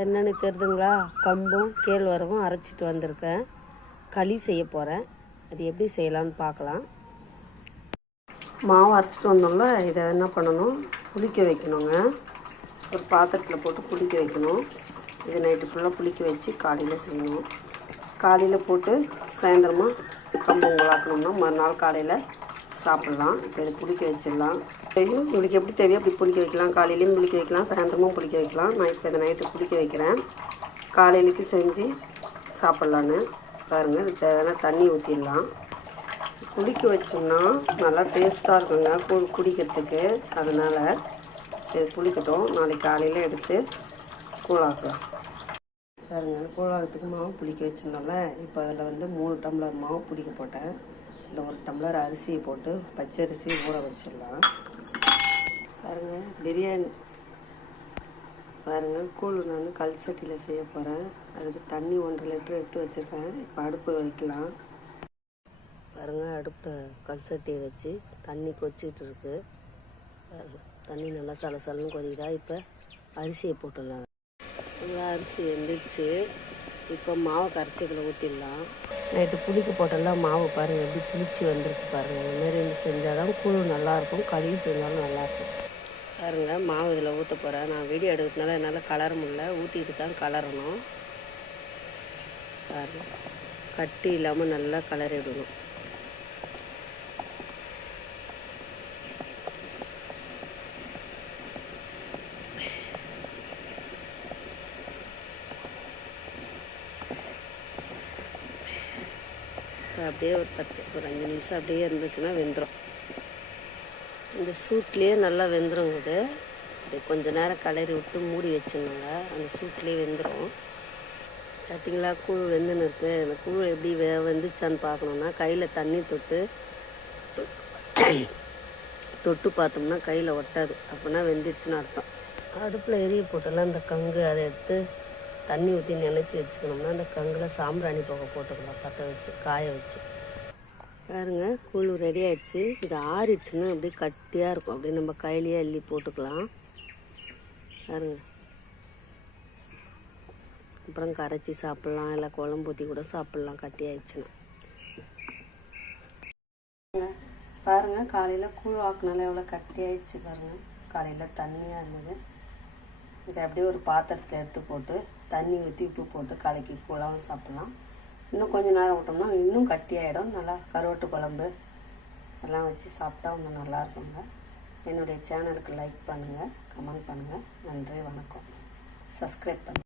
என்னென்னு தெரியுதுங்களா கம்பும் கேழ்வரகும் அரைச்சிட்டு வந்திருக்கேன். களி செய்ய போகிறேன் அது எப்படி செய்யலாம்னு பார்க்கலாம். மாவு அரைச்சிட்டு வந்தோம்ல இதை என்ன பண்ணணும்? புளிக்க வைக்கணுங்க. ஒரு பாத்திரத்தில் போட்டு புளிக்க வைக்கணும். இது நைட்டு ஃபுல்லாக புளிக்க வச்சு காலையில் செய்யணும். காலையில் போட்டு சாயந்தரமாக கம்பு உங்களாக்கணும்னா மறுநாள் காலையில் சாப்பிட்லாம். இப்போ இதை புளிக்க வச்சிடலாம். உங்களுக்கு எப்படி தேவையோ அப்படி புளிக்க வைக்கலாம். காலையிலையும் புளிக்க வைக்கலாம். சாயந்தரமும் புளிக்க வைக்கலாம். நான் இப்போ இதை நைட்டு புளிக்க வைக்கிறேன். காலையிலைக்கு செஞ்சு சாப்பிட்லான்னு. பாருங்கள் தேவையான தண்ணி ஊற்றிடலாம் குடிக்க வச்சோம்னா நல்லா டேஸ்ட்டாக இருக்குங்க. கூழ் குடிக்கிறதுக்கு. அதனால் இது புளிக்கட்டும். நாளைக்கு காலையில் எடுத்து கூழாக்கலாம். பாருங்கள் கூழாகிறதுக்கு மாவு புளிக்க வச்சுருந்தோம்ல. இப்போ அதில் வந்து மூணு டம்ளர் மாவு புளிக்க போட்டேன். இல்லை ஒரு டம்ளர் அரிசியை போட்டு பச்சரிசி ஊற வச்சிடலாம். பாருங்கள் பிரியாணி. பாருங்கள் கூழ் நான் கல் சட்டியில் செய்ய போகிறேன் அதுக்கு தண்ணி ஒன்றரை லிட்டர் எடுத்து வச்சுருக்கேன். இப்போ அடுப்பு வைக்கலாம். பாருங்கள் அடுப்பில் கல் சட்டியை வச்சு தண்ணி கொச்சிக்கிட்டு இருக்கு. தண்ணி நல்லா சலசலன்னு கொதிக்குதா? இப்போ அரிசியை போட்டுடலாம். நல்லா அரிசி வெந்துடுச்சு. இப்போ மாவை கரைச்சி இதில் ஊற்றிடலாம் நைட்டு புளிக்க போட்டெல்லாம் மாவு பாருங்கள் எப்படி புளிச்சு வந்திருக்கு பாருங்கள் இதுமாரி இருந்து செஞ்சால் தான் கூழ் நல்லாயிருக்கும் களி செஞ்சாலும் நல்லாயிருக்கும். பாருங்கள் மாவு இதில் ஊற்ற போகிறேன் நான் வீடியோ எடுக்கிறதுனால என்னால் கலர முடியல. ஊற்றிட்டு தான் கலரணும். பாருங்க கட்டி இல்லாமல் நல்லா கலரி அப்படியே ஒரு பத்து ஒரு அஞ்சு நிமிஷம் அப்படியே இருந்துச்சுன்னா வெந்துடும் இந்த சூட்லேயே நல்லா வெந்துடும் இது. அப்படி கொஞ்சம் நேரம் கலரி விட்டு மூடி வச்சிடணுங்க. அந்த சூட்லேயே வெந்துடும் பார்த்தீங்களா கூழ் வெந்துன்னு இருக்குது அந்த கூழ் எப்படி வே வெந்துச்சான்னு பார்க்கணுன்னா கையில் தண்ணி தொட்டு தொட்டு பார்த்தோம்னா கையில் ஒட்டாது. அப்படின்னா வெந்துச்சுன்னு அர்த்தம். அடுப்பில் எரிய போட்டெல்லாம் இந்த கங்கு அதை எடுத்து தண்ணி ஊற்றி நினச்சி வச்சுக்கணும்னா அந்த கங்கில் சாம்பிராணி புகை போட்டுக்கலாம் பற்ற வச்சு காய வச்சு. பாருங்க கூழ் ரெடி ஆகிடுச்சு இது ஆறிடுச்சுன்னா அப்படியே கட்டியாக இருக்கும். அப்படியே நம்ம கையிலேயே அள்ளி போட்டுக்கலாம். பாருங்க. அப்புறம் கரைச்சி சாப்பிட்லாம். இல்லை குழம்பு ஊற்றி கூட சாப்பிட்லாம். கட்டி ஆயிடுச்சுன்னா. பாருங்க காலையில் கூழ் ஆக்குனால எவ்வளோ கட்டி ஆயிடுச்சு பாருங்க. காலையில் தண்ணியாக இருந்தது. இதை அப்படியே ஒரு பாத்திரத்தில் எடுத்து போட்டு தண்ணி ஊற்றி உப்பு போட்டு கலக்கி குழம்பு சாப்பிட்லாம். இன்னும் கொஞ்சம் நேரம் விட்டோம்னா இன்னும் கட்டியாயிடும் நல்லா கருவாட்டு குழம்பு எல்லாம் வச்சு சாப்பிட்டா இன்னும் நல்லாயிருக்குங்க என்னுடைய சேனலுக்கு லைக் பண்ணுங்கள் கமெண்ட் பண்ணுங்கள் நன்றி வணக்கம். சப்ஸ்கிரைப் பண்ணுங்கள்